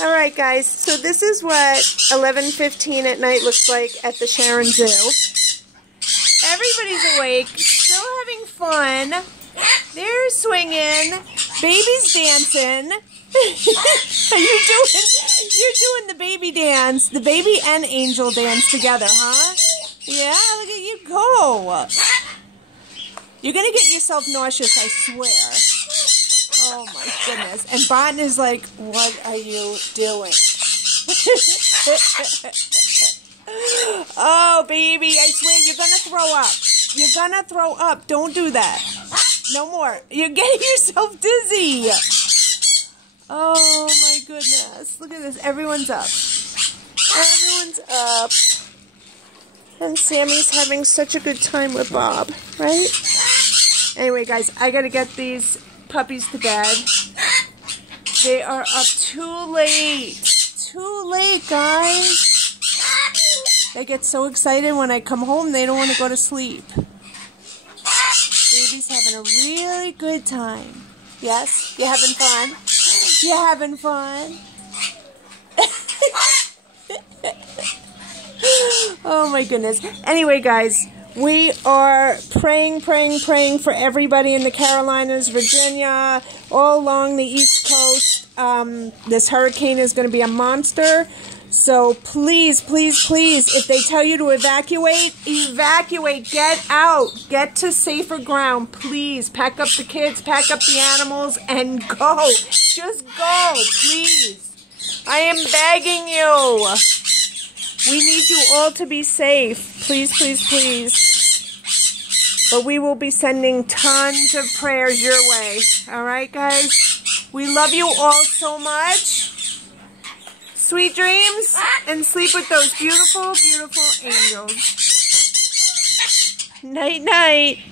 Alright guys, so this is what 11:15 at night looks like at the SharynZoo. Everybody's awake, still having fun. They're swinging. Baby's dancing. You're doing the baby dance, the baby and angel dance together, huh? Yeah, look at you go. You're going to get yourself nauseous, I swear. Oh my goodness. And Barton is like, what are you doing? Oh baby, I swear you're going to throw up. You're going to throw up. Don't do that. No more. You're getting yourself dizzy. Oh my goodness. Look at this. Everyone's up. Everyone's up. And Sammy's having such a good time with Bob, right? Anyway, guys, I gotta get these puppies to bed. They are up too late. Too late, guys. They get so excited when I come home, they don't want to go to sleep. Baby's having a really good time. Yes? You having fun? You having fun? Oh my goodness. Anyway, guys, we are praying for everybody in the Carolinas, Virginia, all along the East Coast. This hurricane is going to be a monster. So please, please, please, if they tell you to evacuate, evacuate. Get out. Get to safer ground. Please pack up the kids, pack up the animals, and go. Just go, please. I am begging you. We need you all to be safe. Please, please, please. But we will be sending tons of prayers your way. All right, guys? We love you all so much. Sweet dreams, and sleep with those beautiful, beautiful angels. Night, night.